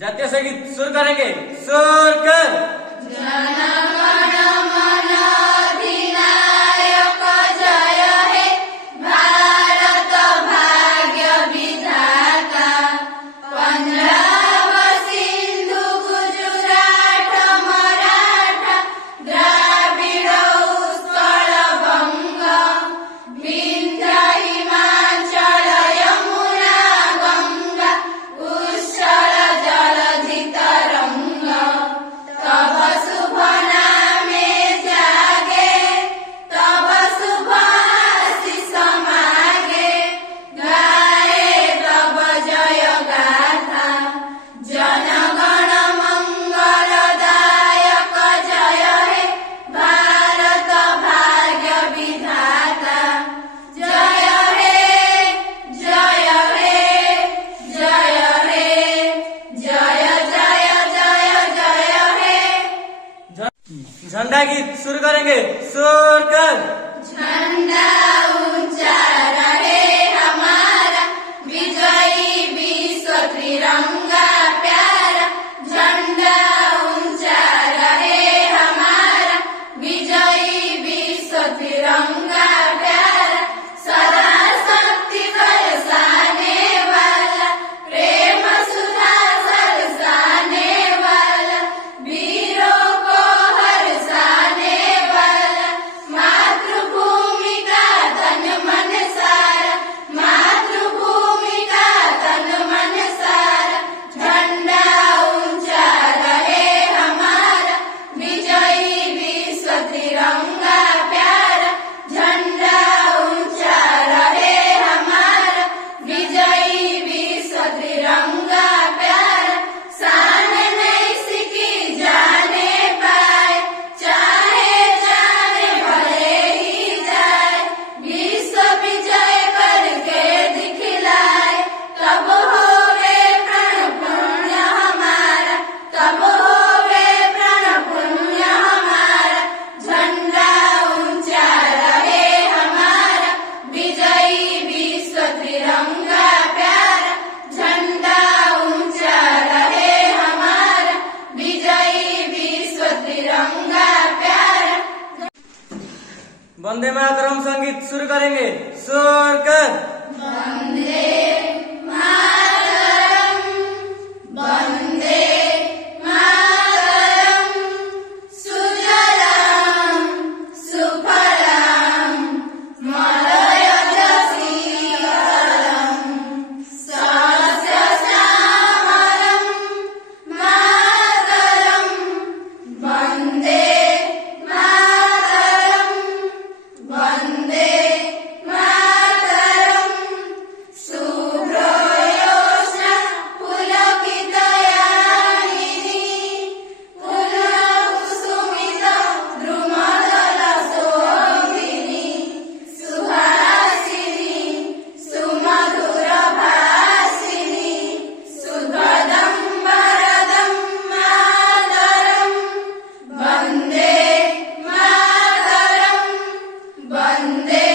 जातीय संगीत सुर करेंगे, सुर कर। झंडा गीत शुरू करेंगे, सुर कर। झंडा ऊंचा रहे हमारा, विजयी विश्व तिरंगा प्यारा। झंडा ऊंचा रहे हमारा, विजयी विश्व तिरंगा प्यारा। सदा शक्ति बरसाने वाला, प्रेम सुधा बरसाने वाला, वीरों को हरसाने वाला। मातृभूमि का तन मन सारा, मातृभूमि का तन मन सारा। झंडा ऊंचा रहे हमारा, विजयी विश्व तिरंगा प्यारा। झंडा ऊंचा रहे हमारा, विजयी विश्व तिरंगा प्यारा। शान नहीं सिकी जाने पाए, चाहे जाने भले ही जाए। विश्व विजय करके दिखलाए, तब होवे प्रण पुण्य हमारा, तब होवे प्रण पुण्य हमारा। झंडा ऊंचा रहे हमारा, विजयी विश्व तिरंगा प्यारा। झंडा ऊंचा रहे हमारा, विजयी विश्व तिरंगा प्यारा। वंदे मातरम संगीत शुरू करेंगे, सुर कर। वंदे मातरम, वंदे मातरम। सुजलाम सुफलाम, मलयज शीतलम। सस्य श्यामलम मातरम, वंदे मातरम, वंदे मातरम। शुभ्रयोष्ण पुलकितयामिनी, पुलकुसुमित द्रुमदलशोभिनी। सुहासिनी सुमधुरभाषिनी, सुभदं वरदं मातरं। वन्दे मातरं, वन्दे